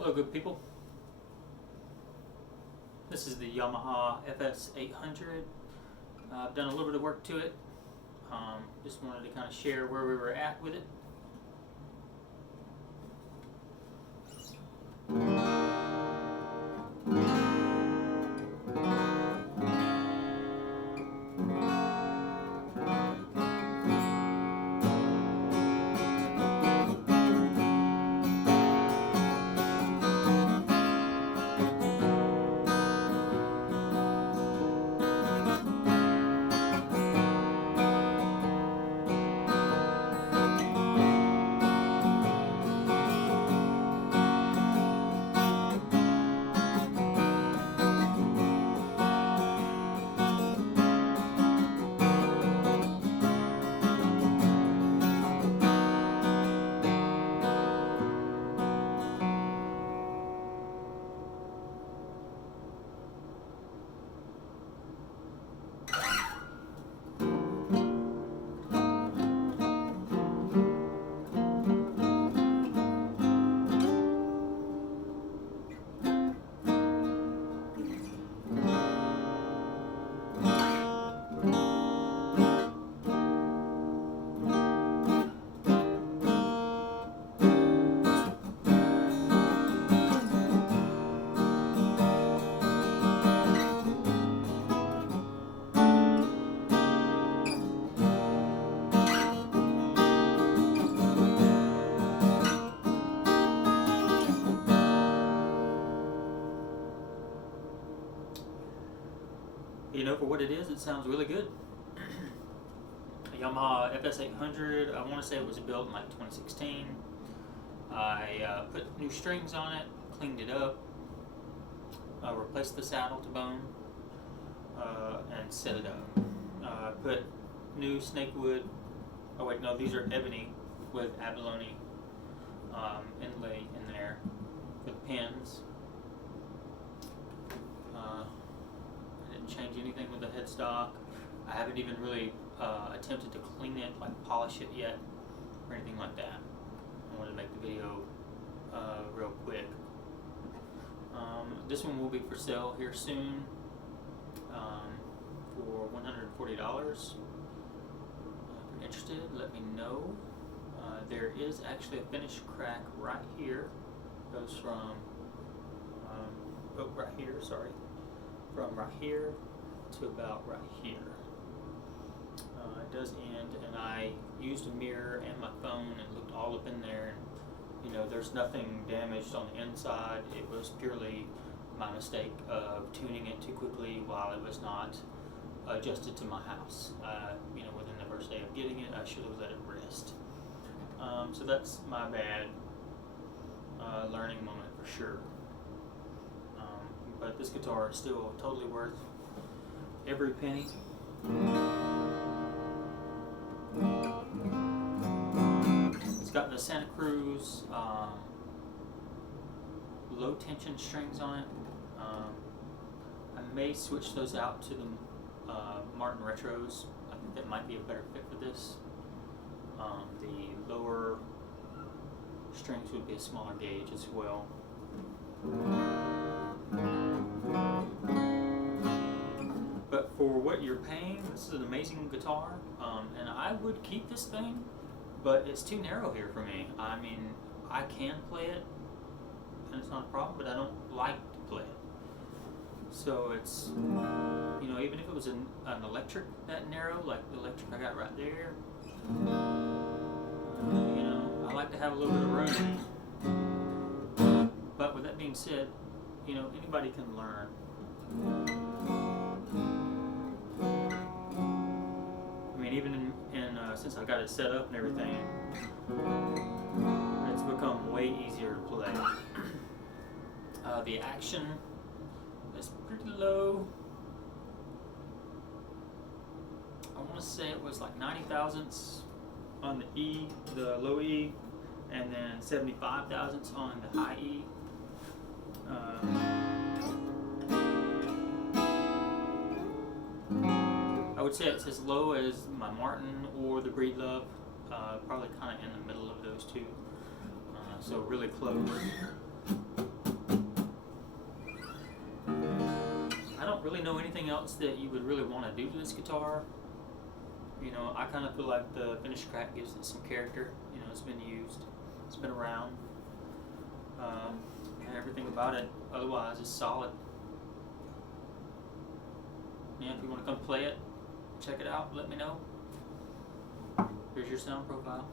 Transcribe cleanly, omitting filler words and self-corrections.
Hello good people, this is the Yamaha fs800. I've done a little bit of work to it, just wanted to kind of share where we were at with it. You know, for what it is, it sounds really good. Yamaha fs800, I want to say it was built in like 2016. I put new strings on it, cleaned it up, replaced the saddle to bone, and set it up. Put new snakewood, oh wait, no, these are ebony with abalone inlay in there for the pins. Change anything with the headstock. I haven't even really attempted to clean it, like polish it yet, or anything like that. I wanted to make the video real quick. This one will be for sale here soon for $140. If you're interested, let me know. There is actually a finish crack right here. Goes from right here, sorry. From right here to about right here. It does end, and I used a mirror and my phone and looked all up in there, and you know, there's nothing damaged on the inside. It was purely my mistake of tuning it too quickly while it was not adjusted to my house. You know, within the first day of getting it, I should have let it rest. So that's my bad learning moment for sure. But this guitar is still totally worth every penny. It's got the Santa Cruz low tension strings on it. I may switch those out to the Martin Retros. I think that might be a better fit for this. The lower strings would be a smaller gauge as well. But for what you're paying, this is an amazing guitar, and I would keep this thing, but it's too narrow here for me. I mean, I can play it, and it's not a problem, but I don't like to play it. So it's, you know, even if it was an electric that narrow, like the electric I got right there, you know, I like to have a little bit of room. But with that being said, you know, anybody can learn. I mean, even since I got it set up and everything, it's become way easier to play. The action is pretty low. I want to say it was like 90 thousandths on the E, the low E, and then 75 thousandths on the high E. I would say it's as low as my Martin or the Breedlove, probably kind of in the middle of those two, so really close. don't really know anything else that you would really want to do to this guitar. You know, I kind of feel like the finish crack gives it some character. You know, it's been used, it's been around, and everything about it otherwise is solid. Yeah, if you want to come play it, check it out, let me know. Here's your sound profile.